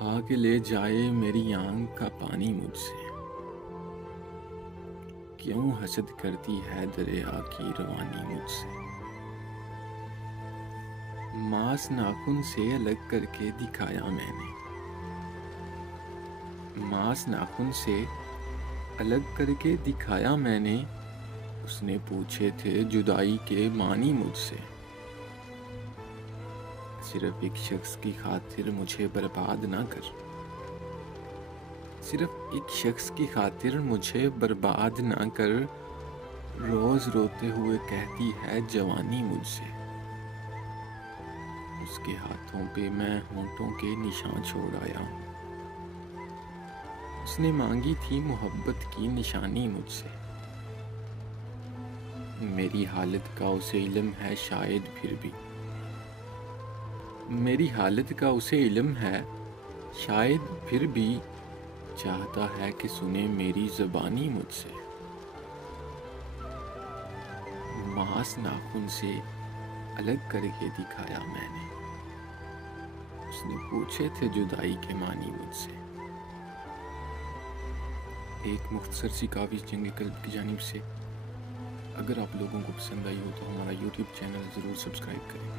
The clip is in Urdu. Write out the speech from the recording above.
آگ لے جائے میری آنکھ کا پانی مجھ سے، کیوں حسد کرتی ہے دریا کی روانی مجھ سے۔ ماس ناخن سے الگ کر کے دکھایا میں نے، ماس ناخن سے الگ کر کے دکھایا میں نے، اس نے پوچھے تھے جدائی کے معنی مجھ سے۔ صرف ایک شخص کی خاطر مجھے برباد نہ کر، صرف ایک شخص کی خاطر مجھے برباد نہ کر، روز روتے ہوئے کہتی ہے جوانی مجھ سے۔ اس کے ہاتھوں پہ میں ہونٹوں کے نشان چھوڑ آیا ہوں، اس نے مانگی تھی محبت کی نشانی مجھ سے۔ میری حالت کا اسے علم ہے شاید پھر بھی، میری حالت کا اسے علم ہے شاید پھر بھی، چاہتا ہے کہ سنے میری زبانی مجھ سے۔ ماس ناخن سے الگ کر کے دکھایا میں نے، اس نے پوچھے تھے جدائی کے معنی مجھ سے۔ ایک مختصر سی کاوش جنگ قلب کی جانب سے۔ اگر آپ لوگوں کو پسند آئی ہو تو ہمارا یوٹیوب چینل ضرور سبسکرائب کریں۔